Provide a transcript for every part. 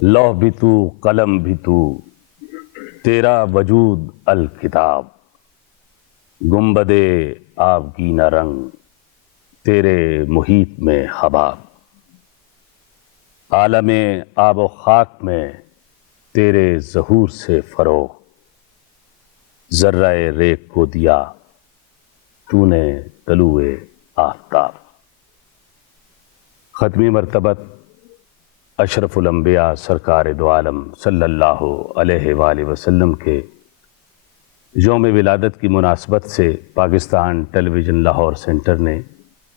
لوح بھی تو قلم بھی تو، تیرا وجود الکتاب، گنبد آبگینہ رنگ تیرے محیط میں حباب، عالم آب و خاک میں تیرے ظہور سے فروغ، ذرہ ریگ کو دیا تو نے طلوع آفتاب۔ ختمی مرتبت اشرف الانبیاء سرکار دو عالم صلی اللہ علیہ وآلہ وسلم کے یوم ولادت کی مناسبت سے پاکستان ٹیلی ویژن لاہور سینٹر نے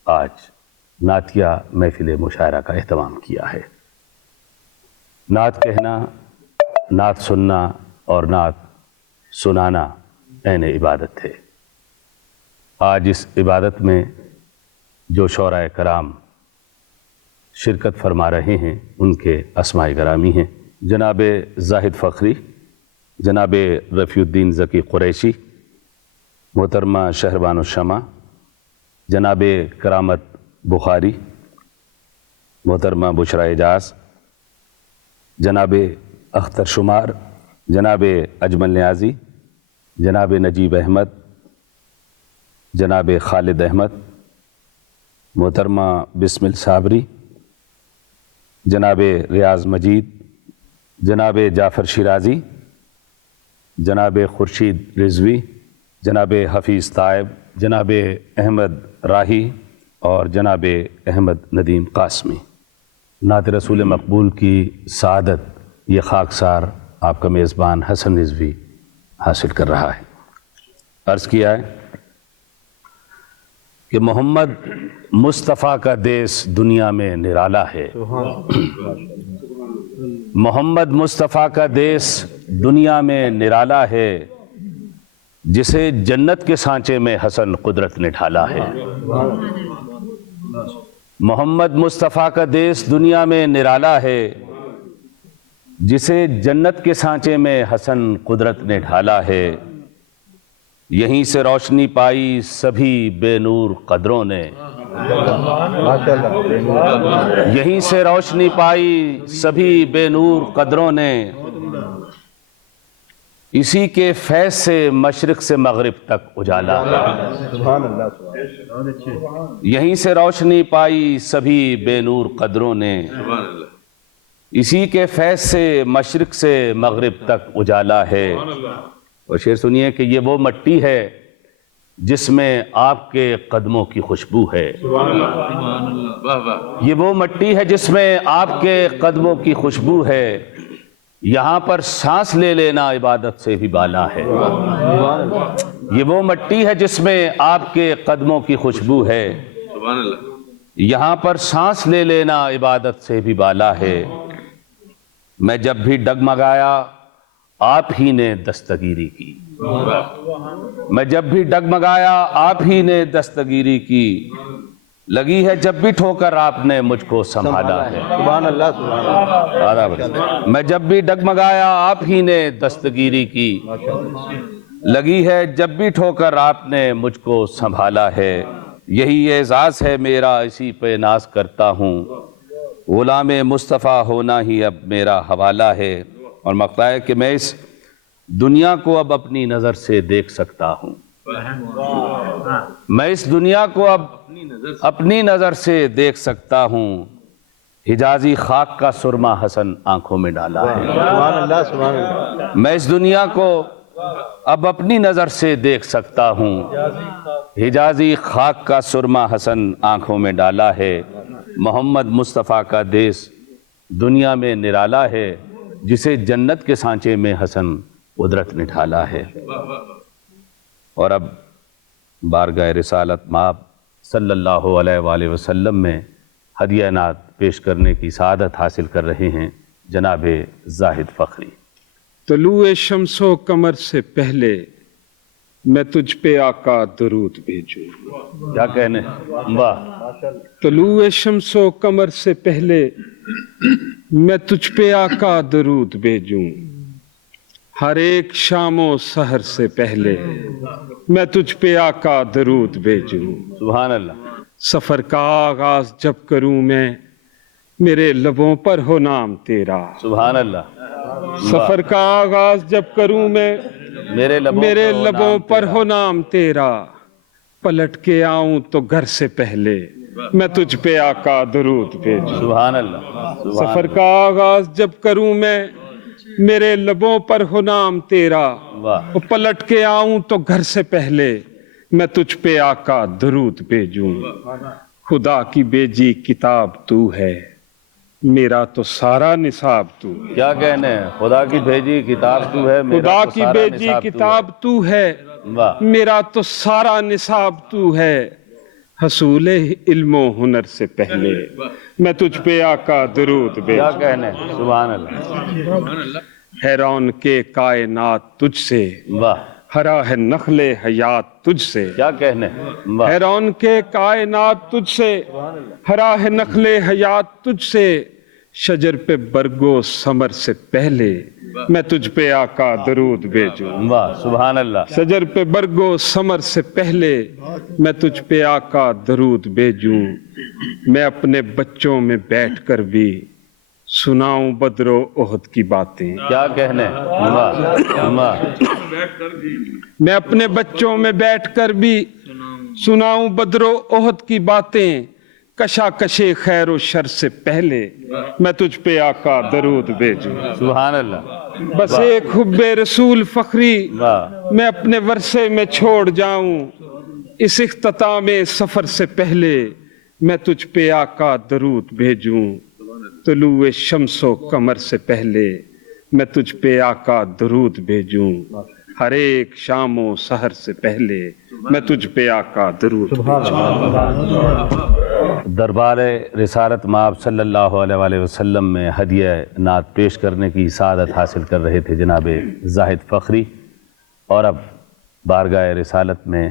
آج نعتیہ محفل مشاعرہ کا اہتمام کیا ہے۔ نعت کہنا، نعت سننا اور نعت سنانا عین عبادت ہے۔ آج اس عبادت میں جو شعراء کرام شرکت فرما رہے ہیں ان کے اسماء گرامی ہیں جناب زاہد فخری، جناب رفیع الدین ذکی قریشی، محترمہ شہربان الشمع، جناب کرامت بخاری، محترمہ بشرا اعجاز، جناب اختر شمار، جناب اجمل نیازی، جناب نجیب احمد، جناب خالد احمد، محترمہ بسمل صابری، جناب ریاض مجید، جناب جعفر شیرازی، جناب خورشید رضوی، جناب حفیظ طائب، جناب احمد راہی اور جناب احمد ندیم قاسمی۔ نعت رسول مقبول کی سعادت یہ خاکسار آپ کا میزبان حسن رضوی حاصل کر رہا ہے۔ عرض کیا ہے کہ محمد مصطفیٰ کا دیس دنیا میں نرالا ہے، محمد مصطفیٰ کا دیس دنیا میں نرالا ہے، جسے جنت کے سانچے میں حسن قدرت نے ڈھالا ہے۔ محمد مصطفیٰ کا دیس دنیا میں نرالا ہے، جسے جنت کے سانچے میں حسن قدرت نے ڈھالا ہے، یہیں سے روشنی پائی سبھی بے نور قدروں نے، یہیں سے روشنی پائی سبھی بے نور قدروں نے، اسی کے فیض سے مشرق سے مغرب تک اجالا ہے، یہیں سے روشنی پائی سبھی بے نور قدروں نے، اسی کے فیض سے مشرق سے مغرب تک اجالا ہے۔ اور شعر سنیے کہ یہ وہ مٹی ہے جس میں آپ کے قدموں کی خوشبو ہے، یہ وہ مٹی ہے جس میں آپ کے قدموں کی خوشبو ہے، یہاں پر سانس لے لینا عبادت سے بھی بالا ہے، یہ وہ مٹی ہے جس میں آپ کے قدموں کی خوشبو ہے، یہاں پر سانس لے لینا عبادت سے بھی بالا ہے، میں جب بھی ڈگمگایا آپ ہی نے دستگیری کی، میں جب بھی ڈگمگایا آپ ہی نے دستگیری کی، لگی ہے جب بھی ٹھوکر آپ نے مجھ کو سنبھالا ہے، میں جب بھی ڈگمگایا آپ ہی نے دستگیری کی، لگی ہے جب بھی ٹھوکر آپ نے مجھ کو سنبھالا ہے، یہی اعزاز ہے میرا اسی پہ ناز کرتا ہوں، غلام مصطفیٰ ہونا ہی اب میرا حوالہ ہے۔ اور مقطع ہے کہ میں اس دنیا کو اب اپنی نظر سے دیکھ سکتا ہوں، میں اس دنیا کو اب اپنی نظر سے دیکھ سکتا ہوں، حجازی خاک کا سرما حسن آنکھوں میں ڈالا ہے، میں اس دنیا کو اب اپنی نظر سے دیکھ سکتا ہوں، حجازی خاک کا سرما حسن آنکھوں میں ڈالا ہے، محمد مصطفیٰ کا دیس دنیا میں نرالا ہے، جسے جنت کے سانچے میں حسن قدرت نے ڈھالا ہے۔ اور اب بارگاہ رسالت مآب صلی اللہ علیہ وآلہ وسلم میں ہدیہ نعت پیش کرنے کی سعادت حاصل کر رہے ہیں جناب زاہد فخری۔ طلوع شمس و قمر سے پہلے میں تجھ پہ آقا درود بھیجوں، کیا کہنے، واہ، طلوع شمس و قمر سے پہلے میں تجھ پہ آقا درود بھیجوں، ہر ایک شام و سحر سے پہلے میں تجھ پہ آقا درود بھیجوں، سبحان اللہ، سفر کا آغاز جب کروں میں मेरे लबों पर हो नाम तेरा। सुभान अल्लाह। सफर का आगाज जब करूं मैं, मेरे लबों पर हो नाम तेरा। पलट के आऊं तो घर से पहले मैं तुझ पे आका दरूद भेजूं। सुभान अल्लाह। सफर का आगाज जब करूं मैं, मेरे लबों पर हो नाम तेरा। वाह। पलट के आऊं तो घर से पहले मैं तुझ पे आका दरूद भेजूं। खुदा की भेजी किताब तू है, मेरा तो सारा निसाब तू है। क्या कहने हैं, खुदा की भेजी किताब तू है, मेरा खुदा तो की सारा भेजी निसाब तू किताब तू है, है। वाह। मेरा तो सारा निसाब तू है। हसूले इल्मो हुनर से पहले मैं तुझ पे आका दरूद क्या भेजूं। कहने हैं, सुभान अल्लाह। हैरान के कायनात तुझसे, वाह। हरा है नखले हयात तुझसे। क्या कहने हैं, वाह। हैरान के कायनात तुझसे, हरा है नखले हयात तुझसे। शजर पे बरगो समर से पहले मैं तुझ पे आका दरूद भेजूं। वाह। सुभान अल्लाह। शजर पे बरगो समर से पहले मैं तुझ पे आका दरूद भेजूं। मैं अपने बच्चों में बैठकर भी सुनाऊं बदरो ओहद की बातें। क्या कहने हैं, वाह वाह। मैं अपने बच्चों में बैठकर भी सुनाऊं बदरो ओहद की बातें। कशा कशे खैर व शर से पहले मैं तुझ पे आका दरूद भेजूं। सुभान अल्लाह। बस एक हुब्बे रसूल फखरी वाह। मैं अपने वर्षे में छोड़ जाऊं। इस इख्तिताम सफर से पहले मैं तुझ पे आका दरूद भेजूं। तुलूए शम्सो कमर से पहले मैं तुझ पे आका दरूद भेजूं। हर एक शामो सहर से पहले मैं तुझ पे आका दरूद भेजूं। दरबार रिसालत माब सल्लल्लाहु अलैहि वसल्लम में हदिया नात पेश करने की सादत हासिल कर रहे थे जनाब जाहिद फ़खरी, और अब बारगाह रिसालत में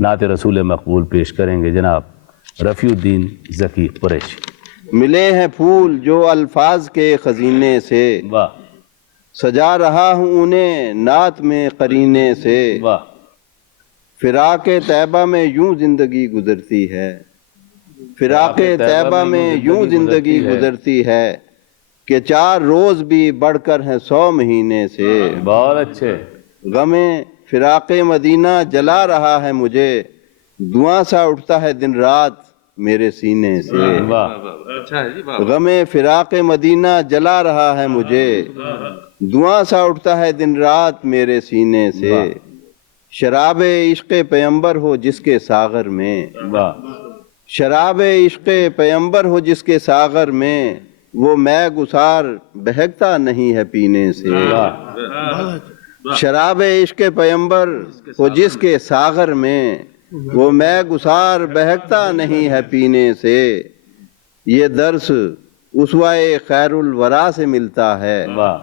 नात रसूल मकबूल पेश करेंगे जनाब रफ़ीउद्दीन ज़की कुरैशी। मिले हैं फूल जो अल्फाज के खजीने से, वाह। सजा रहा हूँ उन्हें नात में करीने से। वाह। फिराक़े तैबा में यूं जिंदगी गुजरती है, फिराक़े तैबा में यूं जिंदगी गुजरती है कि 4 रोज़ भी बढ़कर हैं 100 महीने से। बहुत अच्छे। गमे फिराक़े मदीना जला रहा है मुझे, धुआं सा उठता है दिन रात मेरे सीने से। वाह। गमे फिराक़े मदीना जला रहा है मुझे, धुआं सा उठता है दिन रात मेरे सीने से। शराबे इश्क़े पैगंबर हो जिसके सागर में, वाह। शराबे इश्क़े पैगंबर हो जिसके सागर में, वो मैं गुसार बहकता नहीं है पीने से। शराबे इश्क़े पैगंबर हो जिसके सागर में, वो मैं गुसार बहकता नहीं है पीने से। ये दर्स उसवाए खैरुल वरा से मिलता है, वाह।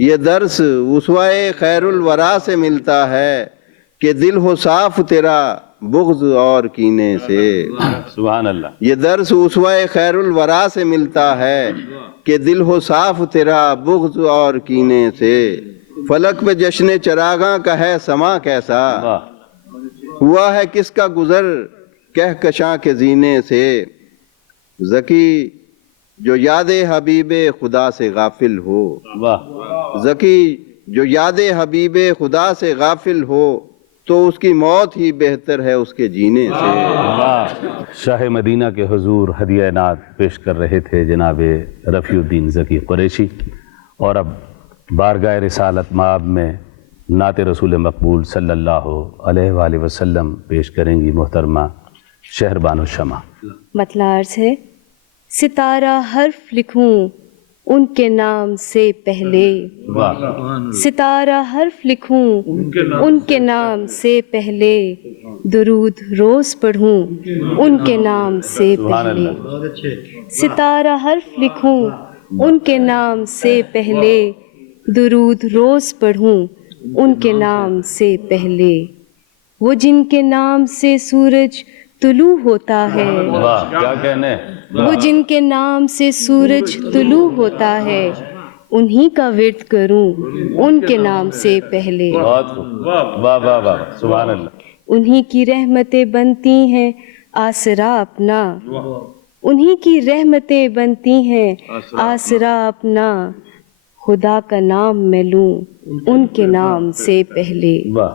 ये दर्स उसवाए खैरुल वरा से मिलता है कि दिल हो साफ तेरा बुग़्ज़ और कीने से। सुभान अल्लाह। ये दर्स उसवाए खैरुल वरा से मिलता है कि दिल हो साफ तेरा बुग़्ज़ और कीने से। फलक पे जश्न चरागां का है समा कैसा, वाह। हुआ है किसका गुज़र कहकशां के जीने से। ज़की जो यादे हबीबे खुदा से गाफिल हो, वाह। ज़की जो यादे हबीबे खुदा से गाफिल हो, तो उसकी मौत ही बेहतर है उसके जीने से। वाह। शाह मदीना के हुजूर हदिया नात पेश कर रहे थे जनाब रफ़ीउद्दीन ज़की कुरैशी, और अब बारगाह रिसालत माब में नात रसूल मकबूल सल्लल्लाहु अलैहि वसल्लम पेश करेंगी मोहतरमा शहरबानो शमा। मतला अर्ज़ है, सितारा हर्फ लिखूं उनके नाम से पहले। वाह। सितारा हर्फ लिखूं उनके नाम से पहले, दुरूद रोज़ पढ़ूं उनके नाम से पहले। सितारा हर्फ लिखूं उनके नाम से पहले, दुरूद रोज़ पढ़ूं उनके नाम से पहले। वो जिनके नाम से सूरज तुलू होता है, वाह। क्या कहने। वो जिनके नाम से सूरज तुलू होता है, उन्हीं का विर्द करूं उनके नाम से पहले। बहुत खूब। वाह वाह वाह। सुभान अल्लाह। उन्हीं की रहमतें बनती हैं आसरा अपना, उन्हीं की रहमतें बनती हैं आसरा अपना खुदा का नाम मैं लूं उनके नाम से पहले वाह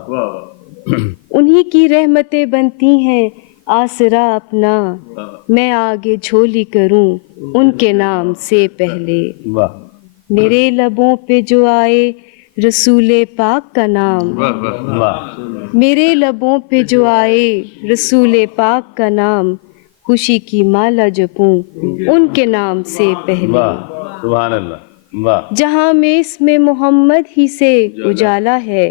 उन्हीं की रहमतें बनती हैं आसरा अपना मैं आगे झोली करूं उनके नाम से पहले वाह मेरे लबों पे जो आए रसूले पाक का नाम वाह मेरे लबों पे जो आए रसूले पाक का नाम खुशी की माला जपूं उनके नाम से पहले वाह सुभान अल्लाह वाह जहाँ में इसमें मोहम्मद ही से उजाला है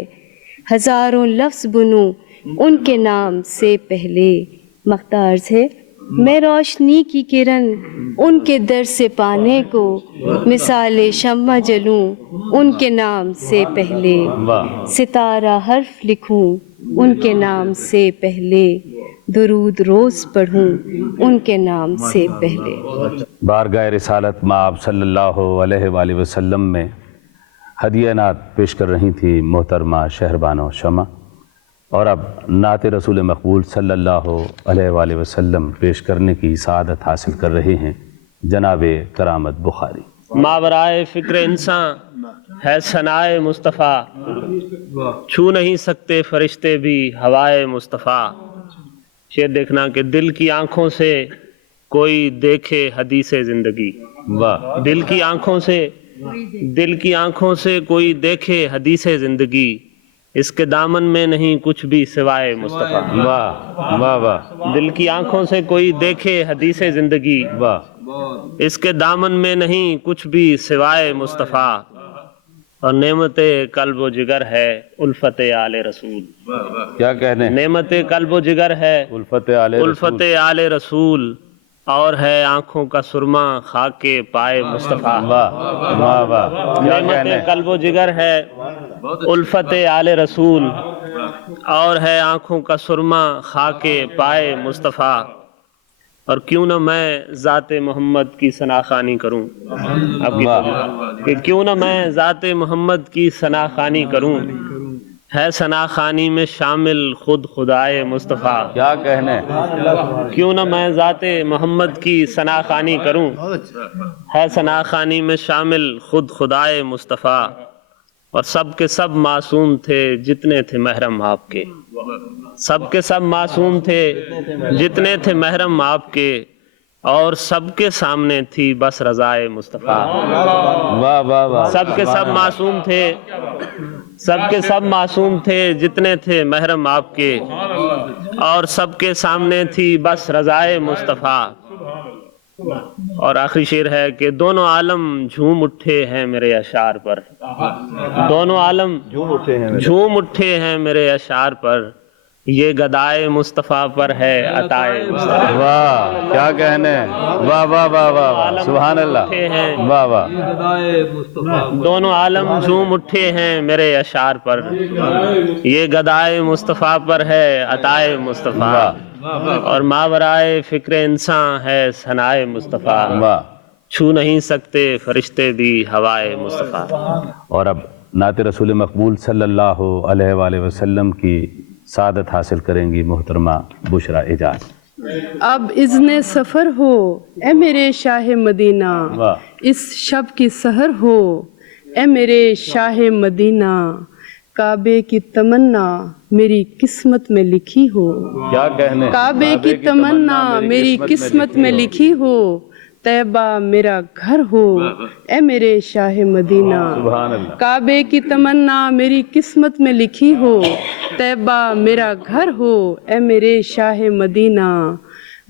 हजारों लफ्ज बुनूं उनके नाम से पहले मख्तार्ज है मैं रोशनी की किरण उनके दर से पाने को मिसाले शम्मा जलूं उनके नाम से पहले वाह सितारा हर्फ लिखूं उनके नाम से पहले दुरूद रोज पढ़ूं उनके नाम से पहले बारगाह रिसालत में आप सल्लल्लाहु अलैहि वसल्लम में हदिया नात पेश कर रही थी मोहतरमा शहरबानो शमा, और अब नात रसूल मकबूल सल्लल्लाहु अलैहि वसल्लम पेश करने की सआदत हासिल कर रहे हैं जनाब करामत बुखारी। मावराए फ़िक्र इंसान है सनाए मुस्तफ़ा, छू नहीं सकते फरिश्ते भी हवाए मुस्तफ़ा। शेर देखना कि दिल की आंखों से कोई देखे हदीसे ज़िंदगी, वाह दिल की आंखों से कोई देखे हदीसे ज़िंदगी, इसके दामन में नहीं कुछ भी सिवाय मुस्तफ़ा। वाह वाह वाह दिल की आंखों से कोई देखे हदीसे ज़िंदगी, वाह इसके दामन में नहीं कुछ भी सिवाय मुस्तफ़ा। और नेमत कल्ब व जिगर है उल्फत आले रसूल, क्या कहने नेमत कल्ब व जिगर है उल्फत आले रसूल, और है आंखों का सुरमा खाके पाए मुस्तफ़ा। वाह वाह वाह क्या कहने नेमत कल्ब व जिगर है उल्फत आले रसूल, और है आंखों का सुरमा खाके पाए मुस्तफ़ा। और क्यों न मैं ज़ाते मोहम्मद की सनाखानी करूं, कि क्यों न मैं ज़ाते मोहम्मद की सनाखानी करूं, है सनाखानी में शामिल खुद खुदाए मुस्तफ़ा। क्या कहने क्यों न मैं ज़ाते मोहम्मद की सनाखानी करूं, है सनाखानी में शामिल खुद खुदाए मुस्तफ़ा। और सब के सब मासूम थे जितने थे महरम आपके, सब के सब मासूम थे जितने थे महरम आपके, और सबके सामने थी बस रज़ाए मुस्तफ़ा। वाह वाह वाह सबके सब मासूम थे, सबके सब मासूम थे जितने थे महरम आपके, और सबके सामने थी बस रज़ाए मुस्तफ़ा। और आखिरी शेर है कि दोनों आलम झूम उठे हैं मेरे अशार पर, दोनों आलम झूम उठे हैं मेरे अशार पर, ये गदाए मुस्तफ़ा पर है अताए मुस्तफ़ा। वाह क्या कहने वाह वाह वाह वाह वाह सुभान अल्लाह वाह वाह दोनों आलम झूम उठे हैं मेरे अशार पर, ये गदाए मुस्तफ़ा पर है अताए मुस्तफ़ा। और मावराए फ़िक्र इंसान है सनाए मुस्तफ़ा, वाह छू नहीं सकते फरिश्ते भी हवाए मुस्तफ़ा। और अब नात रसूल मकबूल सल्लल्लाहु अलैहि वसल्लम की सआदत हासिल करेंगी मोहतरमा बुशरा एजाज। अब इज़्ने सफ़र हो ए मेरे शाह मदीना, वाह इस शब की सहर हो ए मेरे शाह मदीना, काबे की तमन्ना मेरी किस्मत में लिखी हो, क्या कहने काबे की तमन्ना मेरी किस्मत में लिखी हो, तैबा मेरा घर हो ए मेरे शाह मदीना। सुभान अल्लाह काबे की तमन्ना मेरी किस्मत में लिखी हो, तैबा मेरा घर हो ए मेरे शाह मदीना।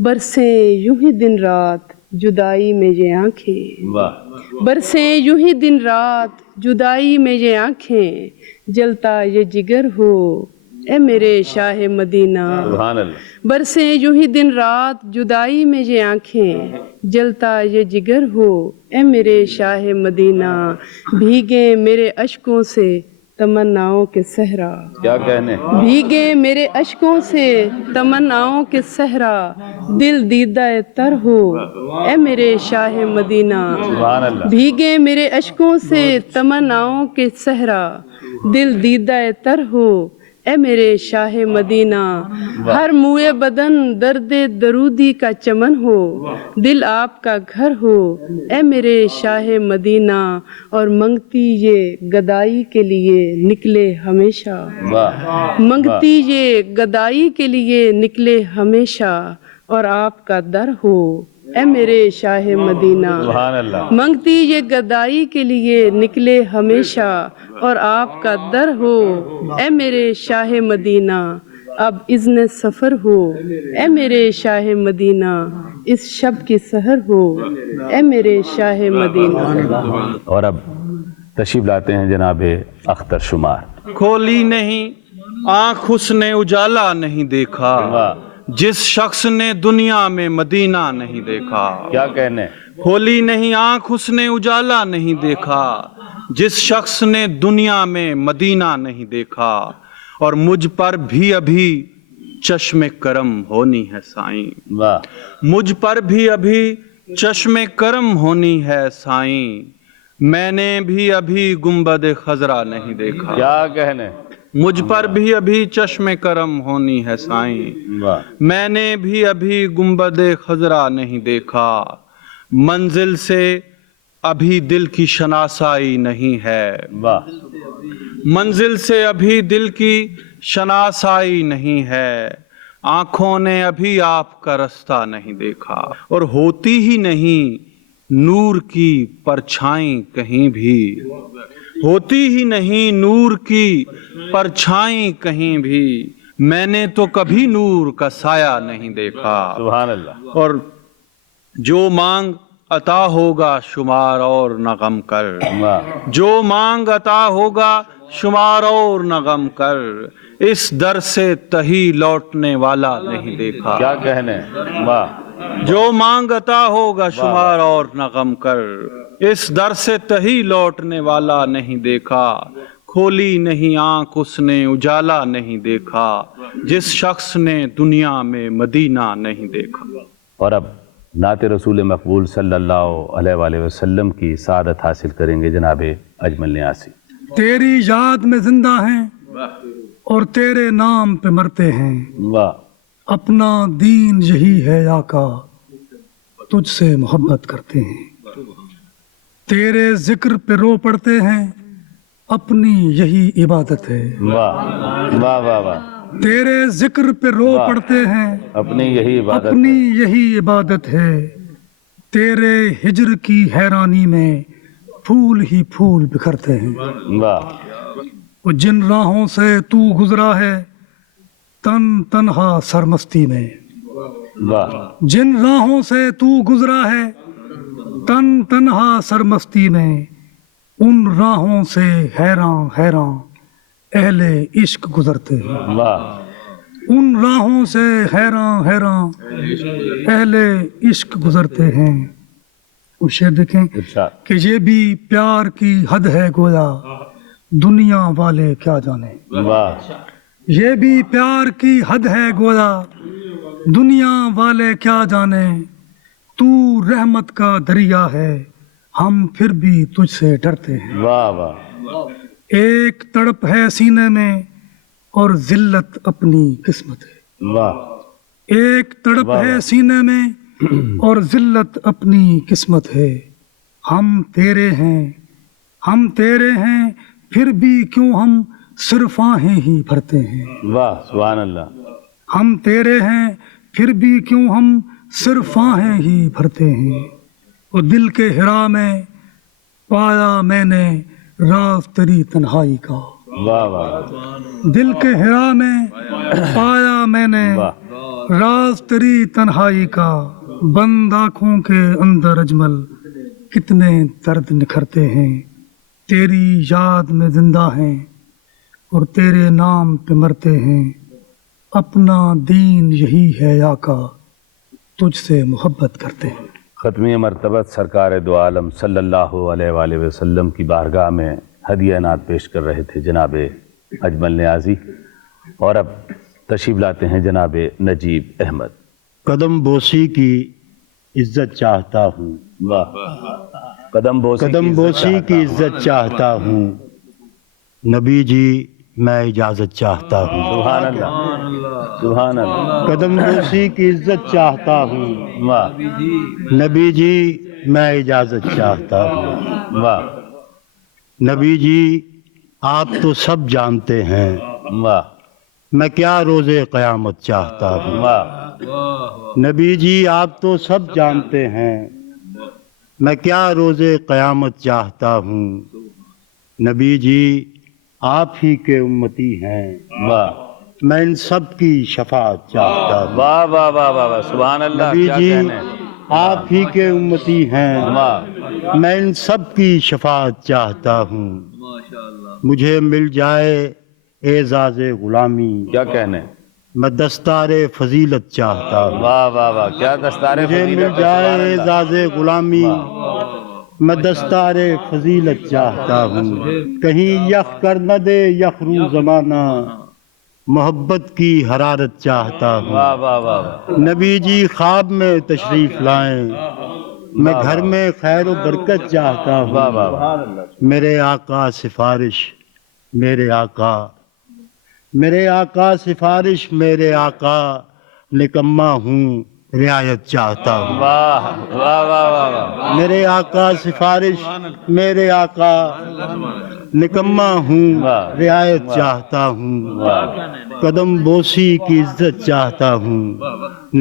बरसे यूं ही दिन रात जुदाई में ये आँखें, वाह बरसे यूं ही दिन रात जुदाई में ये आँखें, जलता ये जिगर हो ए मेरे शाह मदीना। सुभान अल्लाह बरसे यूं ही दिन रात जुदाई में ये आँखें, जलता ये जिगर हो ए मेरे शाह मदीना। भीगे मेरे अश्कों से तमन्नाओं के सहरा, क्या कहने भीगे मेरे अश्कों से तमन्नाओं के सहरा, दिल दीदा तर हो ए मेरे शाह मदीना। सुभान अल्लाह भीगे मेरे अश्कों से तमन्नाओं के सहरा, दिल दीदा तर हो اے میرے شاہ مدینہ ہر موئے بدن درد درودی کا چمن ہو دل آپ کا گھر ہو اے میرے شاہ مدینہ اور منگتی یہ گدائی کے لیے نکلے ہمیشہ منگتی یہ گدائی کے لیے نکلے ہمیشہ اور آپ کا در ہو اے میرے شاہ مدینہ منگتی یہ گدائی کے لیے نکلے ہمیشہ اور آپ کا در ہو اے میرے شاہ مدینہ اب اذن سفر ہو اے میرے شاہ مدینہ اس شب کی سحر ہو اے میرے شاہ مدینہ. اور اب تشریف لاتے ہیں جناب اختر شمار. کھولی نہیں آنکھ اس نے اجالا نہیں دیکھا جس شخص نے دنیا میں مدینہ نہیں دیکھا. کیا کہنے. کھولی نہیں آنکھ اس نے اجالا نہیں دیکھا جس شخص نے دنیا میں مدینہ نہیں دیکھا. اور مجھ پر بھی ابھی چشم کرم ہونی ہے سائیں. مجھ پر بھی ابھی چشم کرم ہونی ہے سائیں. میں نے بھی ابھی گنبد خضرا نہیں دیکھا. کیا کہنے. مجھ پر بھی ابھی چشم کرم ہونی ہے سائیں. میں نے بھی ابھی گنبد خضرا نہیں دیکھا. منزل سے ابھی دل کی شناسائی نہیں ہے. منزل سے ابھی دل کی شناسائی نہیں ہے. آنکھوں نے ابھی آپ کا رستہ نہیں دیکھا. اور ہوتی ہی نہیں نور کی پرچھائیں کہیں بھی. ہوتی ہی نہیں نور کی پرچھائیں کہیں بھی. میں نے تو کبھی نور کا سایہ نہیں دیکھا. سبحان اللہ. اور جو مانگ عطا ہوگا شمار اور نہ غم کر. جو مانگ عطا ہوگا شمار اور نہ غم کر. اس در سے تہی لوٹنے والا نہیں دیکھا. کیا کہنے. جو مانگ عطا ہوگا شمار اور نہ غم کر. اس در سے تہی لوٹنے والا نہیں دیکھا. کھولی نہیں آنکھ اس نے اجالا نہیں دیکھا جس شخص نے دنیا میں مدینہ نہیں دیکھا. اور اب نعت رسول مقبول صلی اللہ علیہ وآلہ وسلم کی سعادت حاصل کریں گے جناب اجمل نیازی. تیری یاد میں زندہ ہیں اور تیرے نام پہ مرتے ہیں. اپنا دین یہی ہے آقا تجھ سے محبت کرتے ہیں. تیرے ذکر پہ رو پڑتے ہیں اپنی یہی عبادت ہے. واہ واہ واہ واہ. تیرے ذکر پہ رو پڑتے ہیں اپنی یہی عبادت. اپنی یہی عبادت ہے. تیرے ہجر کی حیرانی میں پھول ہی پھول بکھرتے ہیں. وہ جن راہوں سے تو گزرا ہے تن تنہا سرمستی میں. جن راہوں سے تو گزرا ہے تن تنہا سرمستی میں. ان راہوں سے حیراں حیراں اہل عشق گزرتے ہیں. ان راہوں سے حیراں حیراں اہل عشق گزرتے ہیں. وہ شعر دیکھیں کہ یہ بھی پیار کی حد ہے گویا دنیا والے کیا جانے. یہ بھی پیار کی حد ہے گویا دنیا والے کیا جانے. تو رحمت کا دریا ہے ہم پھر بھی تجھ سے ڈرتے ہیں. واہ واہ. ایک تڑپ ہے سینے میں اور ذلت اپنی قسمت ہے. واہ. ایک تڑپ ہے سینے میں اور ذلت اپنی قسمت ہے. ہم تیرے ہیں پھر بھی کیوں ہم صرف آہیں ہی بھرتے ہیں. واہ سبحان اللہ. ہم تیرے ہیں پھر بھی کیوں ہم صرف آہیں ہی بھرتے ہیں. اور دل کے ہرا میں پایا میں نے راز تیری تنہائی کا. واہ واہ. دل کے ہرا میں پایا میں نے راز تیری تنہائی کا. بند آنکھوں کے اندر اجمل کتنے درد نکھرتے ہیں. تیری یاد میں زندہ ہیں اور تیرے نام پہ مرتے ہیں. اپنا دین یہی ہے آقا تجھ سے محبت کرتے ہیں. ختمی مرتبت سرکار دو عالم صلی اللہ علیہ وآلہ وسلم کی بارگاہ میں ہدیہ نعت پیش کر رہے تھے جناب اجمل نیازی. اور اب تشریف لاتے ہیں جناب نجیب احمد. قدم بوسی کی عزت چاہتا ہوں. قدم بوسی کی عزت چاہتا ہوں. نبی جی میں اجازت چاہتا ہوں. سبحان اللہ سبحان اللہ. قدم بوسی کی عزت چاہتا ہوں. واہ نبی جی میں اجازت چاہتا ہوں. واہ نبی جی آپ تو سب جانتے ہیں واہ میں کیا روز قیامت چاہتا ہوں. واہ نبی جی آپ تو سب جانتے ہیں میں کیا روز قیامت چاہتا ہوں. نبی جی آپ ہی کے امتی ہیں واہ میں ان سب کی شفاعت چاہتا ہوں. واہ واہ واہ واہ واہ. سبحان اللہ. نبی کیا جی کہنے. آپ ہی کے امتی ہیں واہ میں ان سب کی شفاعت چاہتا ہوں. مجھے مل جائے اعزاز غلامی کیا کہنے. میں دستار فضیلت چاہتا ہوں. واہ واہ واہ. کیا دستار مجھے فضیلت مل ہے. جائے سبحان اللہ. اعزاز غلامی میں دستار فضیلت چاہتا ہوں. کہیں یخ کر نہ دے یخرو زمانہ محبت کی حرارت چاہتا ہوں. واہ واہ واہ واہ. نبی جی خواب میں تشریف لائیں میں گھر میں خیر و برکت چاہتا واہ ہوں. واہ واہ. میرے آقا سفارش میرے آقا میرے آقا سفارش میرے آقا نکما ہوں رعایت چاہتا ہوں. واہ واہ واہ واہ واہ. میرے آقا سفارش میرے آقا نکما ہوں واہ. رعایت چاہتا ہوں. قدم بوسی کی عزت چاہتا ہوں.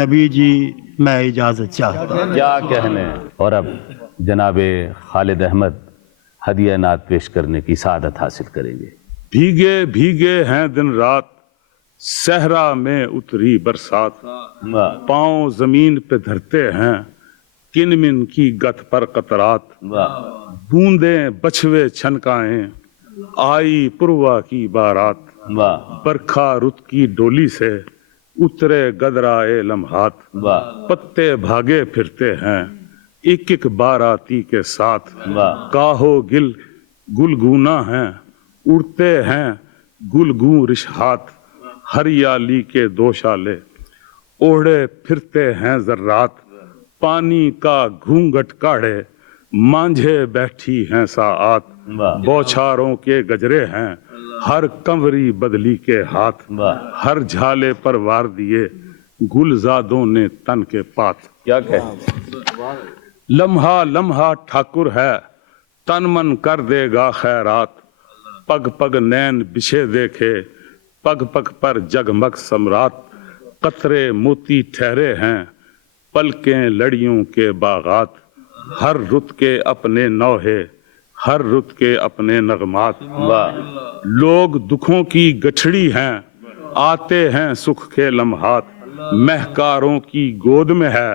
نبی جی میں اجازت چاہتا ہوں. کیا کہنے. اور اب جناب خالد احمد ہدیہ نعت پیش کرنے کی سعادت حاصل کریں گے. بھیگے بھیگے ہیں دن رات صحرا میں اتری برسات. واہ پاؤں زمین پہ دھرتے ہیں کن من کی گت پر قطرات. واہ بوندیں بچھوے چھنکائیں آئی پروا کی بارات. واہ برکھا رت کی ڈولی سے اترے گدرائے لمحات. واہ پتے بھاگے پھرتے ہیں ایک ایک باراتی کے ساتھ. واہ کاہو گل گلگونا ہیں اڑتے ہیں گلگوں رشحات. ہریالی کے دوشالے اوڑھے پھرتے ہیں ذرات. پانی کا گھونگھٹ کاڑھے مانجھے بیٹھی ہیں ساعات. واہ بوچھاروں کے گجرے ہیں ہر کنوری بدلی کے ہاتھ. واہ. ہر جھالے پر وار دیے گلزادوں نے تن کے پات. کیا کہنے. لمحہ لمحہ ٹھاکر ہے تن من کر دے گا خیرات. پگ پگ نین بچھے دیکھے پگ پگ پر جگمگ سمرات. قطرے موتی ٹھہرے ہیں پلکیں لڑیوں کے باغات. ہر رت کے اپنے نوحے ہر رت کے اپنے نغمات. واہ لوگ دکھوں کی گٹھڑی ہیں آتے ہیں سکھ کے لمحات. مہکاروں کی گود میں ہے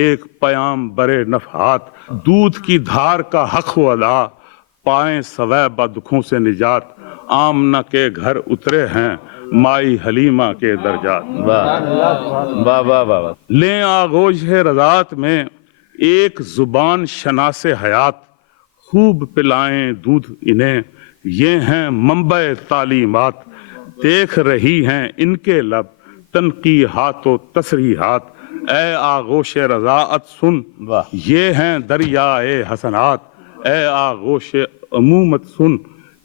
ایک پیام برے نفحات. دودھ کی دھار کا حق و ادا پائیں سوے با دکھوں سے نجات. آمنہ کے گھر اترے ہیں مائی حلیمہ کے درجات. واہ واہ واہ واہ. لیں آغوش رضات میں ایک زبان شناس حیات. خوب پلائیں دودھ انہیں یہ ہیں منبع تعلیمات. دیکھ رہی ہیں ان کے لب تنقیحات و تصریحات. اے آغوش رضاعت سن واہ. یہ ہیں دریائے حسنات. اے آغوش عمومت سن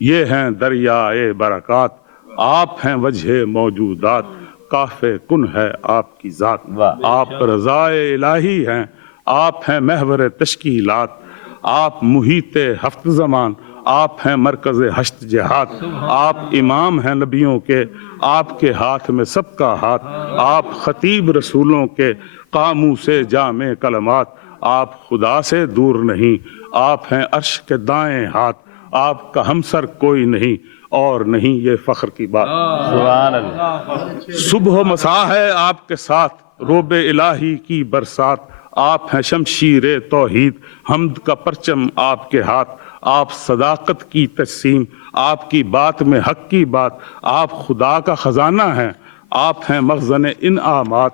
یہ ہیں دریائے برکات. آپ ہیں وجہ موجودات کافِ کن ہے آپ کی ذات. واہ. آپ رضائے الہی ہیں آپ ہیں محور تشکیلات. آپ محیط ہفت زمان آپ ہیں مرکز ہشت جہات. آپ امام ہیں نبیوں کے آپ کے ہاتھ میں سب کا ہاتھ. آپ خطیب رسولوں کے قاموس جامع کلمات. آپ خدا سے دور نہیں آپ ہیں عرش کے دائیں ہاتھ. آپ کا ہمسر کوئی نہیں اور نہیں یہ فخر کی بات. سبحان اللہ. صبح و مساء ہے آپ کے ساتھ روب الہی کی برسات. آپ ہیں شمشیر توحید حمد کا پرچم آپ کے ہاتھ. آپ صداقت کی تجسیم آپ کی بات میں حق کی بات. آپ خدا کا خزانہ ہیں آپ ہیں مخزن انعامات.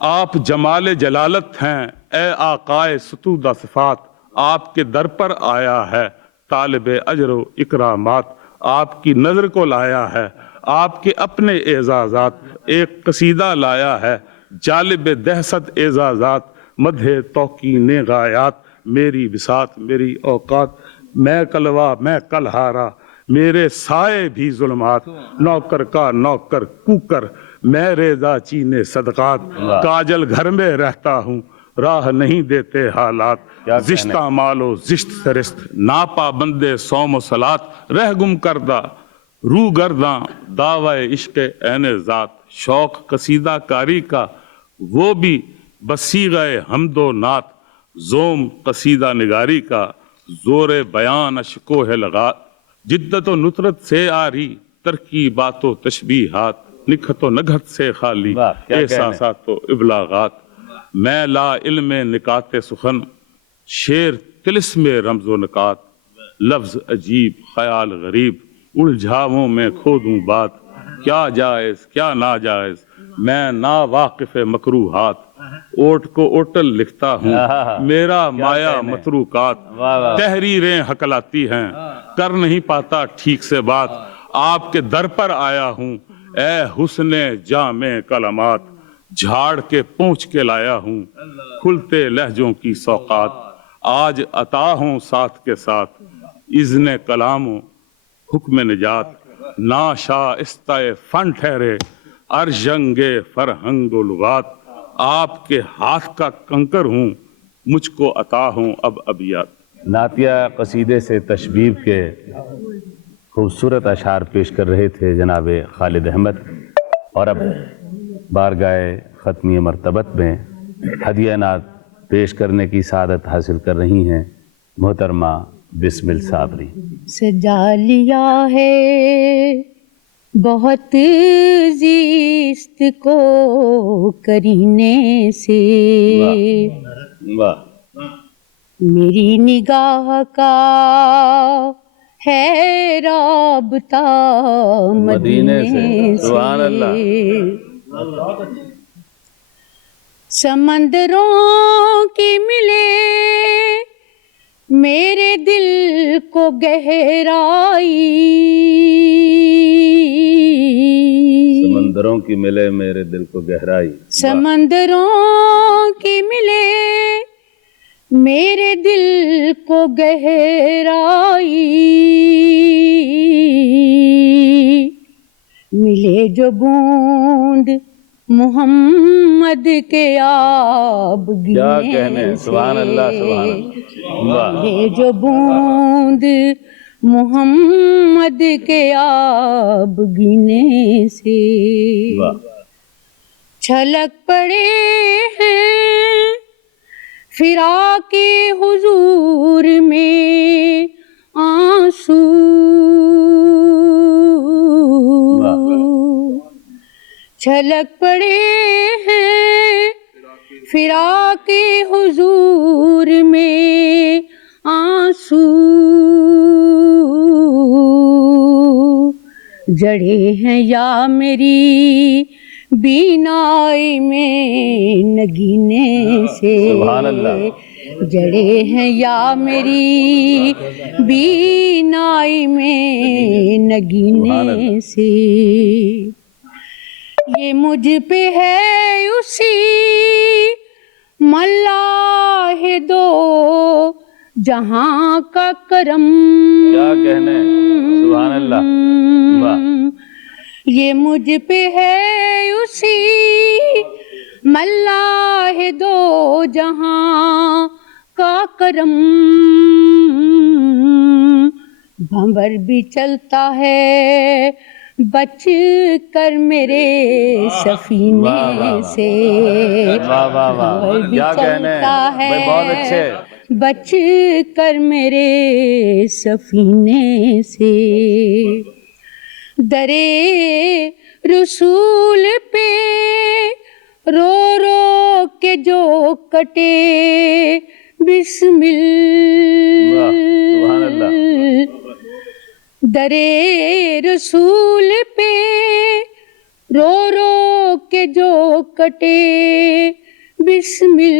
آپ جمال جلالت ہیں اے آقائے ستودہ صفات. آپ کے در پر آیا ہے طالب اجر و اکرامات. آپ کی نظر کو لایا ہے آپ کے اپنے اعزازات. ایک قصیدہ لایا ہے جالب دہشت اعزازات. مدح توقین غایات میری بساط میری اوقات. میں کلوا میں کل ہارا मेरे साए भी जुल्मात, नौकर का नौकर कुकर, मैं रेजा चीने सदकात, काजल घर में रहता हूँ, राह नहीं देते हालात, जिश्ता मालो जिश्त सरिस्त, नापा बंदे सौम सलात, रह गुम करदा रू गर्दा, दावा इश्क ऐने ज़ात, शौक कसीदा कारी का वो भी बसीग़े हमदो नात, जोम कसीदा निगारी का जोरे बयान अशको है लगा, जिद्दत व नुसरत से आरी तरकीबातो तशबीहात, निखत व नगहत से खाली एहसासातो इबलागात, मैं ला इल्म निकाते सुखन, शेर तिलिस्म रमज़ो निकात, लफ्ज़ अजीब ख्याल गरीब, उलझावों में खो दूं बात, क्या जायज़ क्या नाजायज़, मैं ना वाकिफ़ मकरूहात, ओट को ओटल लिखता हूँ, मेरा माया मतरूकात, तहरीरें हकलाती हैं, कर नहीं पाता ठीक से बात, आपके दर पर आया हूँ, ए हुस्ने जामे कलमात, झाड़ के पूंछ के लाया हूँ, खुलते लहजों की सौकात, आज अता हूँ साथ के साथ, इज़्ने कलामो हुक्म निजात, ना शाइस्ता फन ठहरे अर्जंगे फरहंगो लुगात, आपके हाथ का कंकर हूँ, मुझको अता हूँ अब अबियात। नातिया कसीदे से तशबीब के खूबसूरत अशार पेश कर रहे थे जनाब खालिद अहमद, और अब बारगाह ख़त्मी मरतबत में हदिया नात पेश करने की सादत हासिल कर रही हैं मोहतरमा बिस्मिल साबरी। सजा लिया है बहुत ज़िस्त को करीने से, वाह, मेरी निगाह का है राबता मदीने से, सुभान अल्लाह। समंदरों की मिले मेरे दिल को गहराई, समंदरों की मिले मेरे दिल को गहराई, समंदरों की मिले मेरे दिल को गहराई, मिले जो बूंद मोहम्मद के आब क्या गिने कहने, सुभान अल्लाह सुभान अल्लाह, मिले जो बूंद मोहम्मद के आब गिने से, छलक पड़े हैं फिराके हुजूर में आंसू, छलक पड़े हैं फिराके हुजूर में आंसू, जड़े हैं या मेरी बीनाई में नगीने से, सुभान अल्लाह, जड़े हैं या मेरी बीनाई में नगीने से, ये मुझ पे है उसी मल्लाह दो जहां का करम, क्या कहने, सुभान अल्लाह, वाह, ये मुझ पे है उसी मल्लाह दो जहां का करम, भंवर भी चलता है बच कर मेरे सफीने से, वाह वाह वाह, भंवर भी क्या कहने, चलता है भाई बहुत अच्छे, बच कर मेरे सफीने से, दरे रसूल पे रो रो के जो कटे बिस्मिल, वाह, सुभान अल्लाह, दरे रसूल पे रो रो के जो कटे बिस्मिल,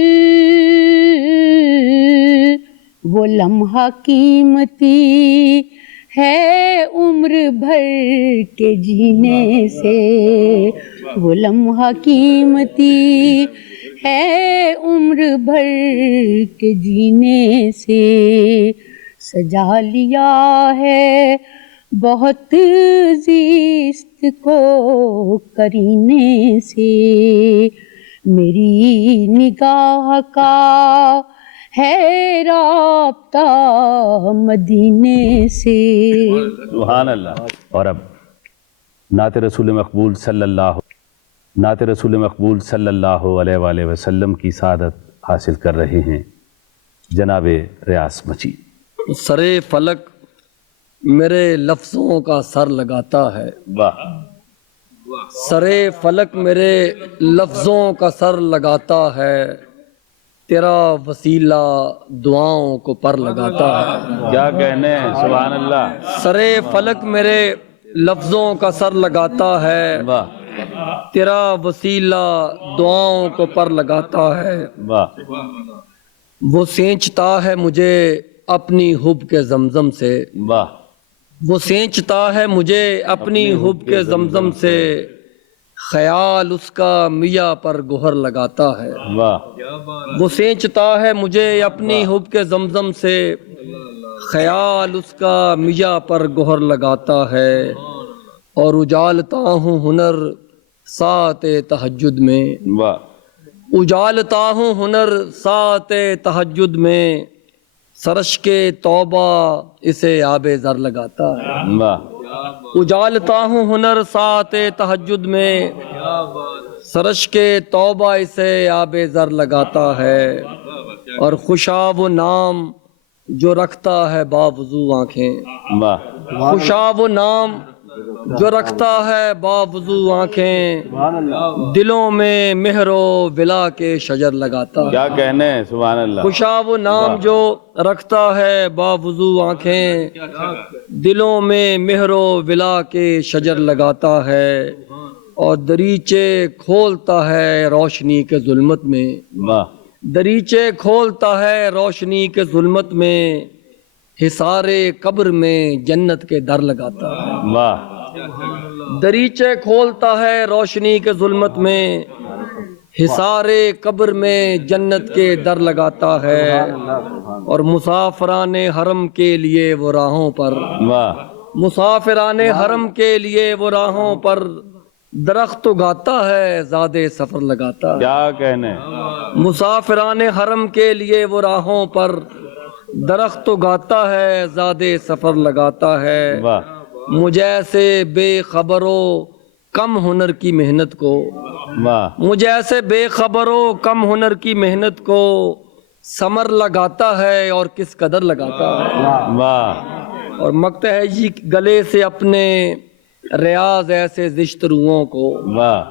वो लम्हा कीमती है उम्र भर के जीने से, वो लम्हा कीमती है उम्र भर के जीने से, सजा लिया है بہت زیست کو کرینے سے میری نگاہ کا ہے رابطہ مدینے سے. سبحان اللہ. اور اب نعت رسول مقبول صلی اللہ علیہ وآلہ وسلم کی سعادت حاصل کر رہے ہیں جناب ریاض مجید. سرے فلک میرے لفظوں کا سر لگاتا ہے. واہ. سرے فلک میرے لفظوں کا سر لگاتا ہے، تیرا وسیلہ دعاؤں کو پر لگاتا ہے. کیا کہنے ہیں، سبحان اللہ. سرے فلک میرے لفظوں کا سر لگاتا ہے، واہ تیرا وسیلہ دعاؤں کو پر لگاتا ہے. واہ. وہ سینچتا ہے مجھے اپنی حب کے زمزم سے، واہ. وہ سینچتا ہے مجھے اپنی حب کے زمزم سے، خیال اس کا میاں پر گوہر لگاتا ہے. واہ. وہ سینچتا ہے مجھے اپنی حب کے زمزم سے، خیال اس کا میاں پر گوہر لگاتا ہے. اور اجالتا ہوں ہنر ساعت تہجد میں، واہ. اجالتا ہوں ہنر ساعت تہجد میں، سرش کے توبہ اسے آب زر لگاتا ہے. واہ. اجالتا ہوں ہنر ساعت تہجد میں، سرش کے توبہ اسے آب زر لگاتا ہے. اور خوشاب و نام جو رکھتا ہے باوضو آنکھیں، واہ. خوشاب و نام جو رکھتا ہے باوضو آنکھیں، دلوں میں مہر و ولا کے شجر لگاتا ہے. کیا کہنے ہیں، سبحان اللہ. خوشاب و نام جو رکھتا ہے باوضو آنکھیں، دلوں میں مہر و ولا کے شجر لگاتا ہے. اور دریچے کھولتا ہے روشنی کے ظلمت میں، واہ. دریچے کھولتا ہے روشنی کے ظلمت میں، حصارے قبر میں جنت کے در لگاتا ہے. واہ. دریچے کھولتا ہے روشنی کے ظلمت میں، حصارے قبر میں جنت کے در لگاتا ہے. اور مسافران حرم کے لیے وہ راہوں پر، واہ. مسافران حرم کے لیے وہ راہوں پر، درخت اگاتا ہے زادے سفر لگاتا ہے. کیا کہنے. مسافران حرم کے لیے وہ راہوں پر، درخت اگاتا ہے زادے سفر لگاتا ہے. واہ. مجھے ایسے بے خبر و کم ہنر کی محنت کو، واہ. مجھے ایسے بے خبر و کم ہنر کی محنت کو، ثمر لگاتا ہے اور کس قدر لگاتا ہے. واہ. اور مکتا ہے جی گلے سے اپنے ریاض ایسے زشت روحوں کو، واہ.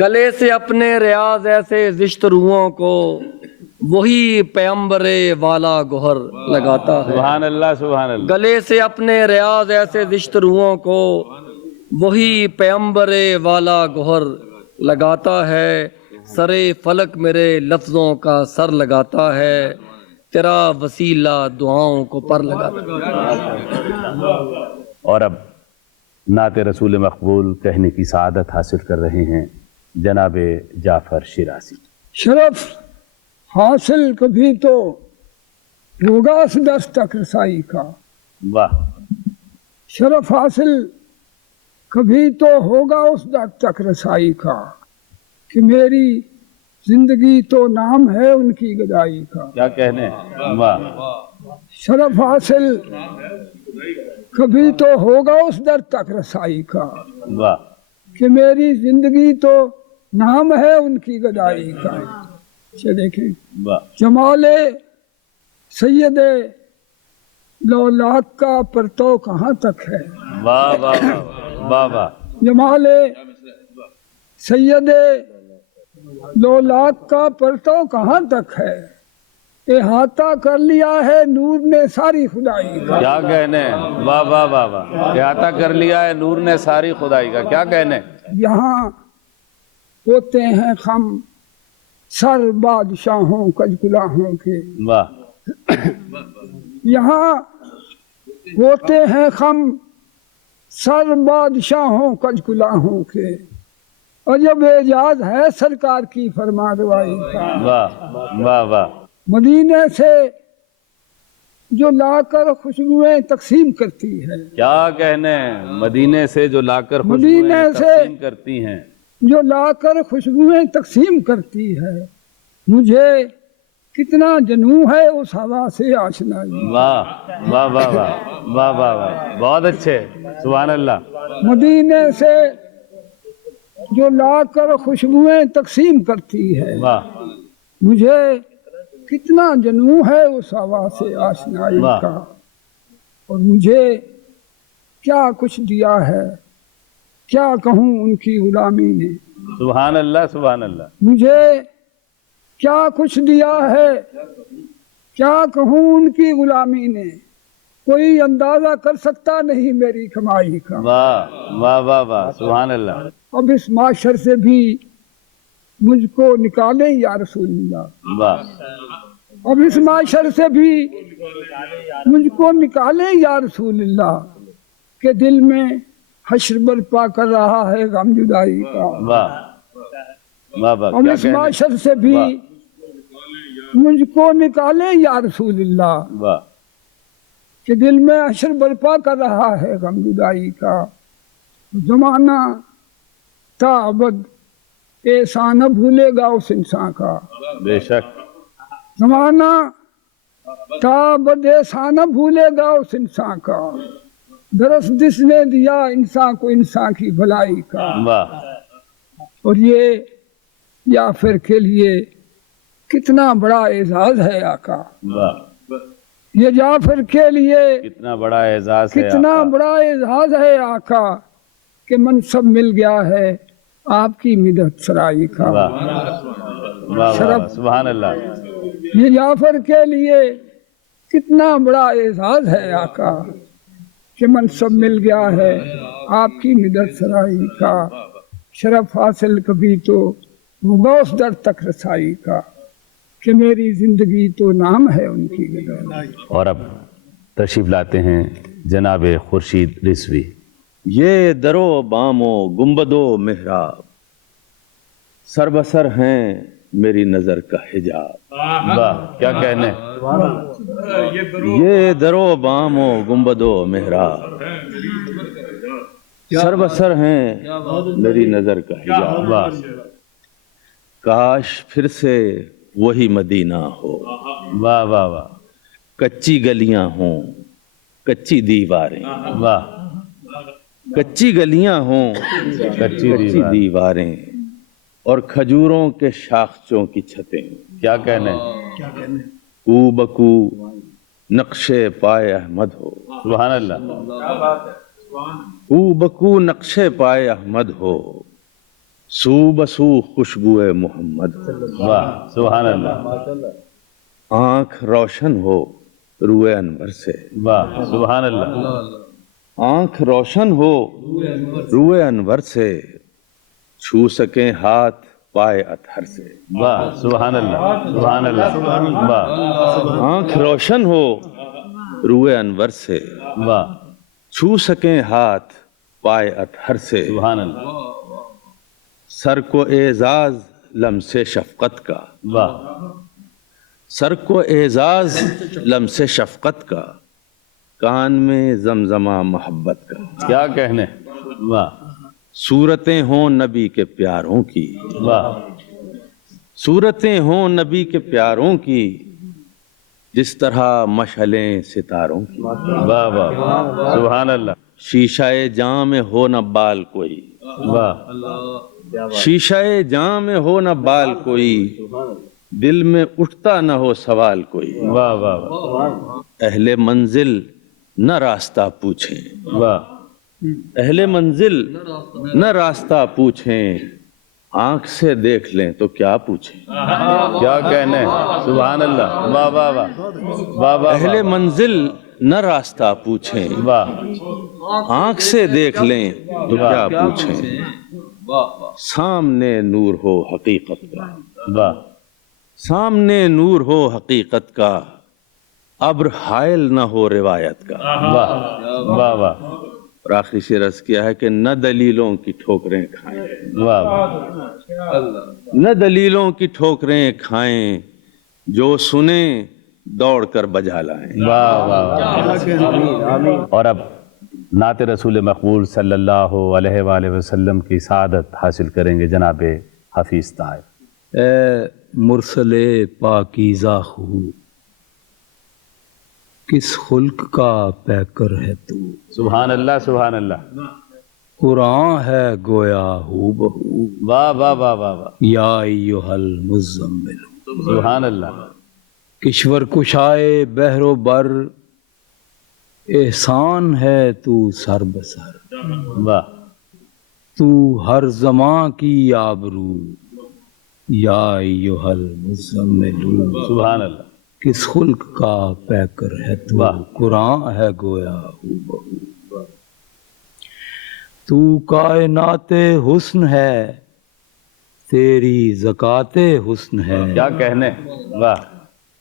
گلے سے اپنے ریاض ایسے زشت روحوں کو، وہی پیمبر والا گوہر لگاتا ہے. سبحان اللہ. سبحان اللہ. گلے سے اپنے ریاض ایسے زشت روحوں کو، وہی پیمبر والا گوہر لگاتا ہے. سرے فلک میرے لفظوں کا سر لگاتا ہے، تیرا وسیلہ دعاؤں کو پر لگاتا ہے. اور اب نعت رسول مقبول کہنے کی سعادت حاصل کر رہے ہیں جناب جعفر شیرازی. شرف حاصل کبھی تو ہوگا اس دست تک رسائی کا. واہ. شرف حاصل کبھی تو ہوگا اس دست تک رسائی کا، کہ میری زندگی تو نام ہے ان کی گدائی کا. کیا کہنے. واہ. شرف حاصل کبھی تو ہوگا اس در تک رسائی کا، واہ. کہ میری زندگی تو نام ہے ان کی گدائی کا. دیکھیں واہ. جمال سید لولاک کا پرتو کہاں تک ہے. واہ واہ واہ واہ. جمال سید لولاک کا پرتو کہاں تک ہے، احاطہ کر لیا ہے نور نے ساری خدائی کا. کیا کہنے. واہ واہ واہ واہ. احاطہ کر لیا ہے نور نے ساری خدائی کا. کیا کہنے. یہاں ہوتے ہیں خم سر بادشاہوں کجکلاہوں کے. واہ. یہاں ہوتے ہیں خم سر بادشاہوں کجکلاہوں کے، عجب اعجاز ہے سرکار کی فرما روائی کا. واہ واہ واہ. مدینے سے जो लाकर खुशबुएं तकसीम करती है, क्या कहने, मदीने से जो लाकर मदीने खुशबुएं से तकसीम करती हैं। जो लाकर खुशबुएं तकसीम करती है, मुझे कितना जनू है उस हवा से आशनाई। वाह वाह वाह वाह वाह वाह वाह, बहुत अच्छे, सुभान अल्लाह। मदीने से जो लाकर खुशबुएं तकसीम करती है, वाह मुझे कितना जनू है उस हवा से आशनाई वाह। का, और मुझे क्या कुछ दिया है, क्या कहूँ उनकी गुलामी ने। सुभान अल्लाह सुभान अल्लाह। मुझे क्या कुछ दिया है, क्या कहूँ उनकी गुलामी ने, कोई अंदाजा कर सकता नहीं मेरी कमाई का। वाह वाह वाह वाह, सुभान अल्लाह। अब इस माशर से भी मुझको निकाले या रसूलल्लाह, वाह। अब इस माशर से भी मुझको निकाले या रसूलल्लाह, के दिल में हश्र बर्पा कर रहा है गम जुदाई का। वाह वाह वाह, अब क्या इस कहने, माशर से भी मुझको निकाले या रसूलल्लाह, वाह के दिल में हश्र बर्पा कर रहा है गम जुदाई का। जमाना ता अबद ऐसा न भूलेगा उस इंसान का, बेशक। जमाना ता अबद ऐसा न भूलेगा उस इंसान का, दरस जिसने दिया इंसान को इंसान की भलाई का। वाह। और ये याफिर के लिए कितना बड़ा एजाज है आका, वाह, ये जाफिर के लिए कितना बड़ा एजाज है कितना आका। बड़ा एजाज है आका, कि मनसब मिल गया है आपकी मिदत सराई का। वाह वाह वाह, शरफ। सुभान अल्लाह। ये जाफर के लिए कितना बड़ा एजाज है आका, कि मनसब मिल गया है आपकी मिदत सराई का। शरफ हासिल कभी तो गौस दर तक रसाई का, कि मेरी जिंदगी तो नाम है उनकी गदाई। और अब तशरीफ लाते हैं जनाब खुर्शीद रिजवी। ये दरो बामो गुंबदो मेहराब सरबसर हैं मेरी नजर का हिजाब। वाह, क्या कहने। ये दरो बामो गुंबदो मेहराब सरबसर हैं मेरी नजर का हिजाब। वाह काश फिर से वही मदीना हो, वाह वाह वाह, कच्ची गलियां हों कच्ची दीवारें, वाह, कच्ची गलियां हों कच्ची दीवारें और खजूरों के शाखचों की छतें। क्या कहने। कू बकू नक्शे पाए अहमद हो, सुभान अल्लाह। कू बकू नक्शे पाए अहमद हो, सू बसू खुशबुए मोहम्मद हो। वाह, सुभान अल्लाह। आंख रोशन हो रुए अनवर से, वाह, सुभान अल्लाह। आंख रोशन हो रुए अनवर से, छू सकें हाथ पाए अतहर से। वाह, सुभान अल्लाह, सुभान अल्लाह। वाह आंख रोशन हो रुए अनवर से, वाह, छू सकें हाथ पाए अतहर से। सुभान अल्लाह। सर को एजाज लम्से शफकत का, वाह, सर को एजाज लम्से शफकत का, कान में जमजमा मोहब्बत का। क्या कहने। वाह, सूरतें हों नबी के प्यारों की, वाह, सूरतें हों नबी के प्यारों की, जिस तरह मशलें सितारों की। वाह वाह, सुभान अल्लाह। शीशाए जाम में हो न बाल कोई, वाह, शीशाए जाम में हो न बाल कोई, दिल में उठता न हो सवाल कोई। वाह वाह वाह, अहले मंजिल न रास्ता पूछें, वाह, अहले मंजिल न रास्ता पूछें, आंख से देख लें तो क्या पूछें। क्या कहने। सुभान अल्लाह। वाह वाह वाह, वाह वाह, अहले मंजिल न रास्ता पूछें, वाह, आंख से देख लें तो क्या पूछें। सामने नूर हो हकीकत का, वाह, सामने नूर हो हकीकत का, अब्र हायल न हो रिवायत का। वाह वाह वाह, और आखिरी शेर अर्ज किया है कि न दलीलों की ठोकरें खाएं, वाह, न दलीलों की ठोकरें खाएं, जो सुने दौड़ कर बजा लाएं। वाह वाह। और अब नात रसूल मकबूल सल्लल्लाहु अलैहि वसल्लम की सादत हासिल करेंगे जनाब हफीज ताहिर। ए मुरसले पाकीज़ा हूँ, किस खुल्क का पैकर है तू। सुभान अल्लाह सुभान अल्लाह। कुरान है गोया हू बहू। वाह वाह वाह वाह वाह। या अय्युहल मुज़म्मिल। सुभान अल्लाह। किश्वर कुशाए बहरो बर, एहसान है तू सर बसर। वाह। तू हर ज़मां की आबरू, या अय्युहल मुज़म्मिल। सुभान अल्लाह। किस खुल्क का पैकर है तू। वाह। कुरान है गोया हू बहू। तू कायनाते हुस्न है, तेरी ज़काते हुस्न है। क्या कहने। वाह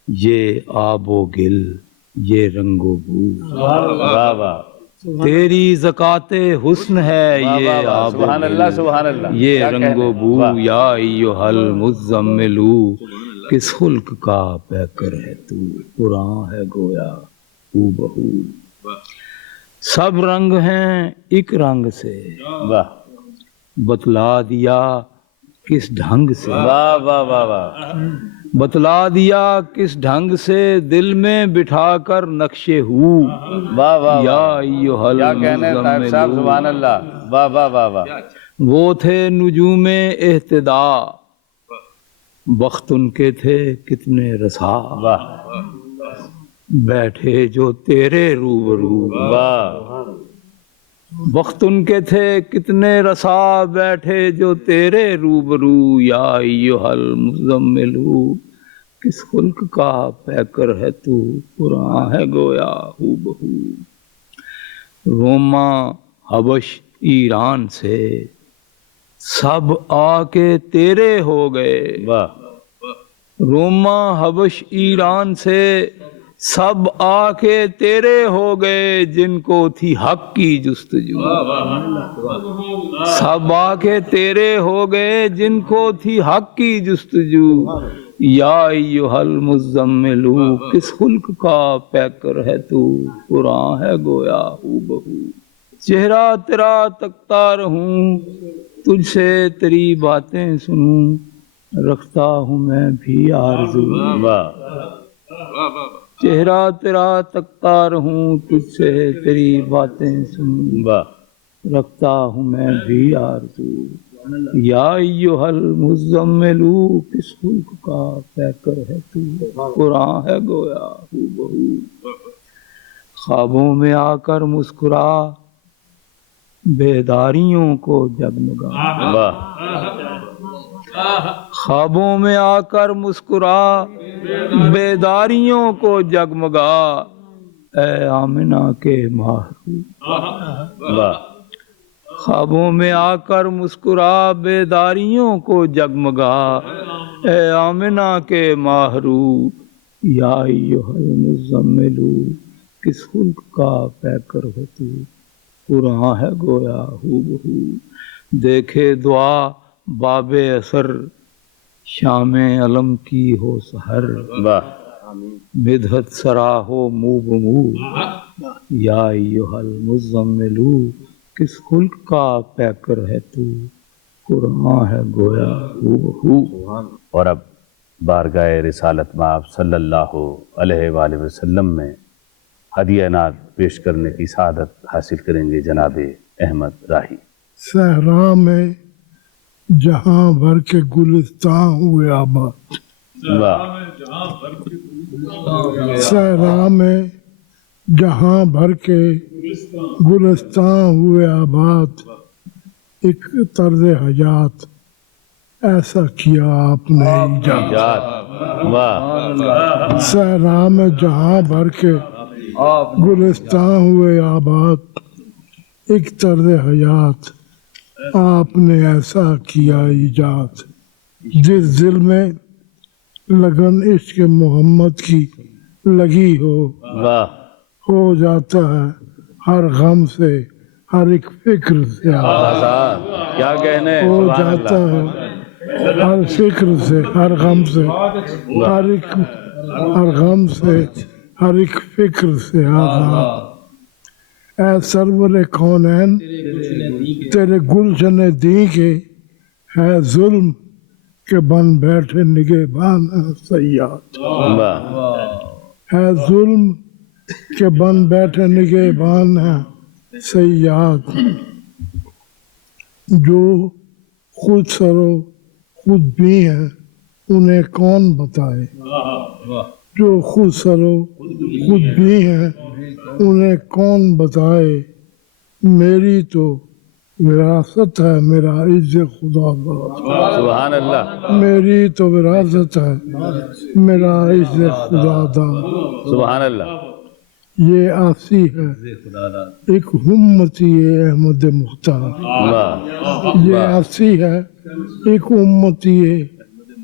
ये आबो गिल, ये रंगो बू। वाह वाह। तेरी ज़काते हुस्न है, वाह, ये वाह, वाह। आबो सुभान अल्लाह गिल, सुभान अल्लाह। ये क्या रंगो कहने। बू। वाह। या अय्युहल मुज़म्मिलू, किस खुल्क का पैकर है तू। कुरान है गोया हू बहू। सब रंग हैं एक रंग से, वाह बतला दिया किस ढंग से। वाह वाह वाह वाह। बतला दिया किस ढंग से, दिल में बिठा कर नक्शे हूँ। वाह वाह या वाह। अय्युहल क्या कहने ताहिर साहब। मुज़म्मिलू। सुभान अल्लाह। वाह वाह वाह वाह। वो थे नुजूमे एहतिदा, वक्त उनके थे कितने रसा। वाह बैठे जो तेरे रूबरू। वाह। वक्त उनके थे कितने रसा, बैठे जो तेरे रूबरू। या अय्युहल मुज़म्मिलू, किस खुल्क का पैकर है तू। कुरान है गोया हू बहू। रोमा हबश ईरान से, सब आके तेरे हो गए। वाह। रोमा हबश ईरान से, सब आके तेरे हो गए, जिनको थी हक की जुस्तजू। सब आके तेरे हो गए, जिनको थी हक की जुस्तजू। या अय्युहल मुज़म्मिलू, किस खुल्क का पैकर है तू। कुरान है गोया हू बहू। चेहरा तेरा तकता रहूं, तुझसे तेरी बातें सुनूं, रखता हूँ मैं भी आरज़ू। वाह। चेहरा तेरा तकता रहूं, तुझसे तेरी बातें सुनूं, वाह। रखता हूँ मैं भी आरज़ू। या अय्युहल मुज़म्मिलू, किस खुल्क का पैकर है तू। कुरान है गोया हू बहू। ख्वाबों में आकर मुस्कुरा, बेदारियों को जगमगा। वाह। ख्वाबों में आकर मुस्कुरा, बेदारियों को जगमगा। ए आमिना के माहरू। वाह। ख्वाबों में आकर मुस्कुरा, बेदारियों को जगमगा। ए आमिना के माहरू। या अय्युहल मुज़म्मिलू, किस खुल्क का पैकर हो तू। कुरान है गोया हू बहू। देखे दुआ बाबे असर, शामे अलम की हो सहर। वाह। मिदहत सरा हो मुँह बमू। या अय्युहल मुज़म्मिलू, किस खुल्क का पैकर है तू। कुरान है गोया हू बहू। और अब बारगाह रिसालत माब सल्लल्लाहु अलैहि वसल्लम में हदिया नात पेश करने की सादत हासिल करेंगे जनाब अहमद राही। सहरा में जहां भर के गुलिस्तान हुए आबाद। वाह। सहरा में जहां भर के गुलिस्तान हुए आबाद, एक तर्ज हयात ऐसा किया आपने इजाद। इजाद। वाह। सहरा में जहां भर के गुलिस्तान हुए आबाद, एक तर्ज हयात आपने ऐसा किया इजाद। जिस दिल में लगन इश्क मोहम्मद की लगी हो, वाह। हो जाता है हर गम से, हर एक फिक्र से आजाद। क्या कहने। हो सुभान जाता अल्लाह। है हर फिक्र से, हर गम से, हर एक हर गम से हर एक फिक्र से आज़ाद ऐ सरवर कौनैन तेरे गुलशन दी के है जुल्म के बन बैठे निगहबान सयाद है जुल्म के बन बैठे निगहबान है सयाद जो खुद सरो खुद भी है उन्हें कौन बताए जो खुद सरो खुद भी है उन्हें कौन बताए मेरी तो विरासत है मेरा इज्ज़त खुदा सुभान अल्लाह मेरी तो विरासत है मेरा इज्ज़त खुदा सुभान अल्लाह ये आसी है एक उम्मती अहमद मुख्तार ये आसी है एक उम्मती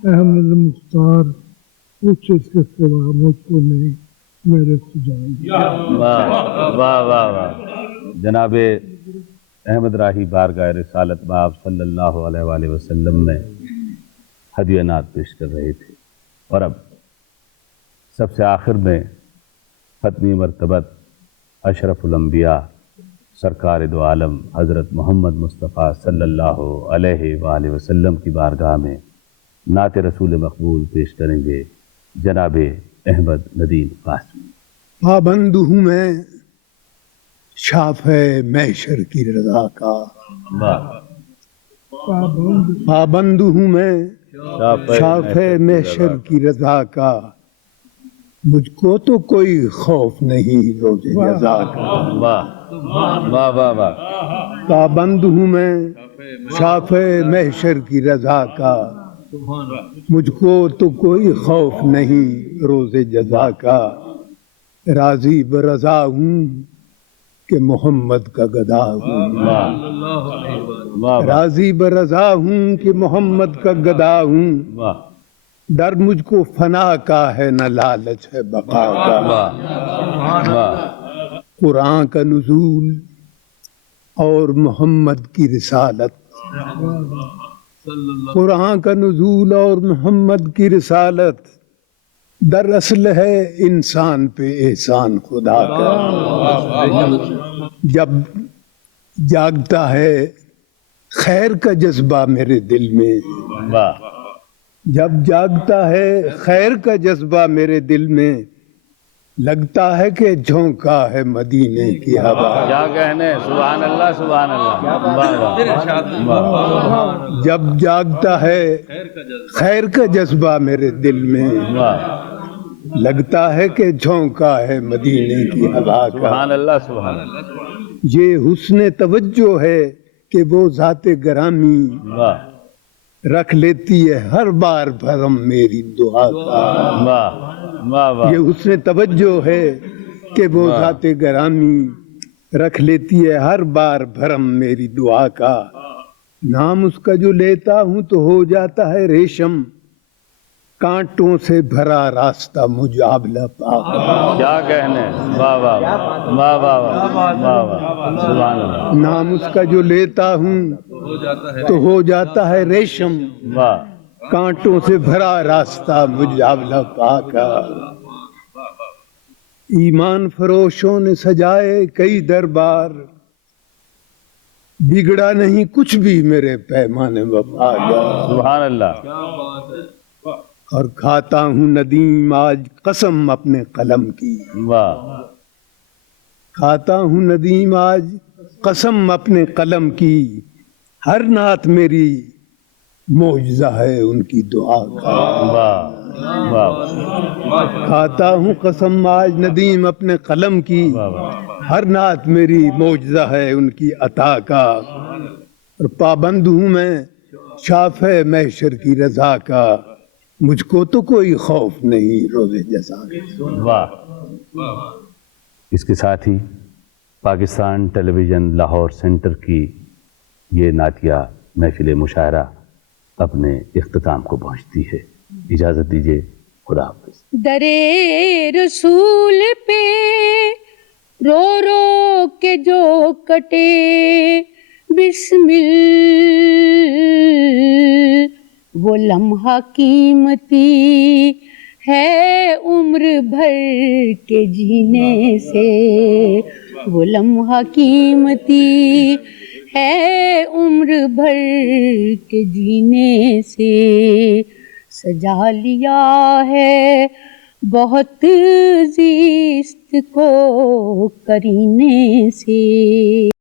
अहमद मुख्तार कुछ इसके सिवा मुझको नहीं मेरे खुदा वाह वाह वाह वाह जनाब अहमद राही बारगाह रिसालत बाब सल्लल्लाहु अलैहि वसल्लम में हदिया नात पेश कर रहे थे और अब सबसे आखिर में ख़त्मी मरतबत अशरफुल अंबिया सरकार दो आलम हज़रत मोहम्मद मुस्तफ़ा सल्लल्लाहु अलैहि वसल्लम की बारगाह में नात रसूल मकबूल पेश करेंगे जनाब अहमद नदीम कासमी। पाबंद हूँ मैं शाफ़े महशर की रज़ा का पाबंद हूँ मैं शाफ़े महशर की रज़ा का मुझको तो कोई खौफ नहीं रोज़े जज़ा का वाह वाह वाह वाह पाबंद हूँ मैं शाफ़े महशर की रज़ा का मुझको तो कोई खौफ नहीं रोज़े जज़ा का राज़ी बरज़ा हूँ कि मोहम्मद का गदा हूँ राज़ी बरज़ा हूँ कि मोहम्मद का गदा हूँ डर मुझको फना का है न लालच है बका का कुरान का नुज़ूल और मोहम्मद की रिसालत कुरान का नुज़ूल और मोहम्मद की रिसालत दरअसल है इंसान पे एहसान खुदा का जब जागता है खैर का जज्बा मेरे दिल में जब जागता है खैर का जज्बा मेरे दिल में लगता है कि झोंका है मदीने की हवा क्या कहने सुभान अल्लाह जब जागता है खैर का जज्बा मेरे दिल में लगता है कि झोंका है मदीने की हवा का सुभान अल्लाह ये हुस्न तवज्जो है कि वो ज़ाते गरामी रख लेती है हर बार भरम मेरी दुआ का ये हुस्न तवज्जो है कि वो ज़ाते गरामी रख लेती है हर बार भरम मेरी दुआ का नाम उसका जो लेता हूँ तो हो जाता है रेशम कांटों से भरा रास्ता मुजाबला पाका क्या कहने वाह वाह वाह वाह वाह सुभान अल्लाह नाम उसका जो लेता हूँ तो हो जाता है रेशम वाह कांटों से भरा रास्ता मुजाबला पाका ईमान फरोशों ने सजाए कई दरबार बिगड़ा नहीं कुछ भी मेरे पैमाने वफा का सुभान अल्लाह और खाता हूँ नदीम आज कसम अपने कलम की वाह खाता हूँ नदीम आज कसम अपने कलम की हर नात मेरी मौजज़ा है उनकी दुआ का वाह वाह खाता हूँ कसम आज नदीम अपने कलम की हर नात मेरी मौजज़ा है उनकी अता का और पाबंद हूँ मैं शाफ़े महशर की रज़ा का मुझको तो कोई खौफ नहीं रोज़े जज़ा का वाह इसके साथ ही पाकिस्तान टेलीविज़न लाहौर सेंटर की ये नातिया महफिल मुशायरा अपने इख्तिताम को पहुँचती है। इजाज़त दीजिए, खुदा हाफ़िज़। दरे रसूल पे रो रो के जो कटे बिस्मिल वो लम्हा कीमती ہے عمر بھر کے جینے سے وہ لمحہ قیمتی ہے عمر بھر کے جینے سے سجا لیا ہے بہت زیست کو کرینے سے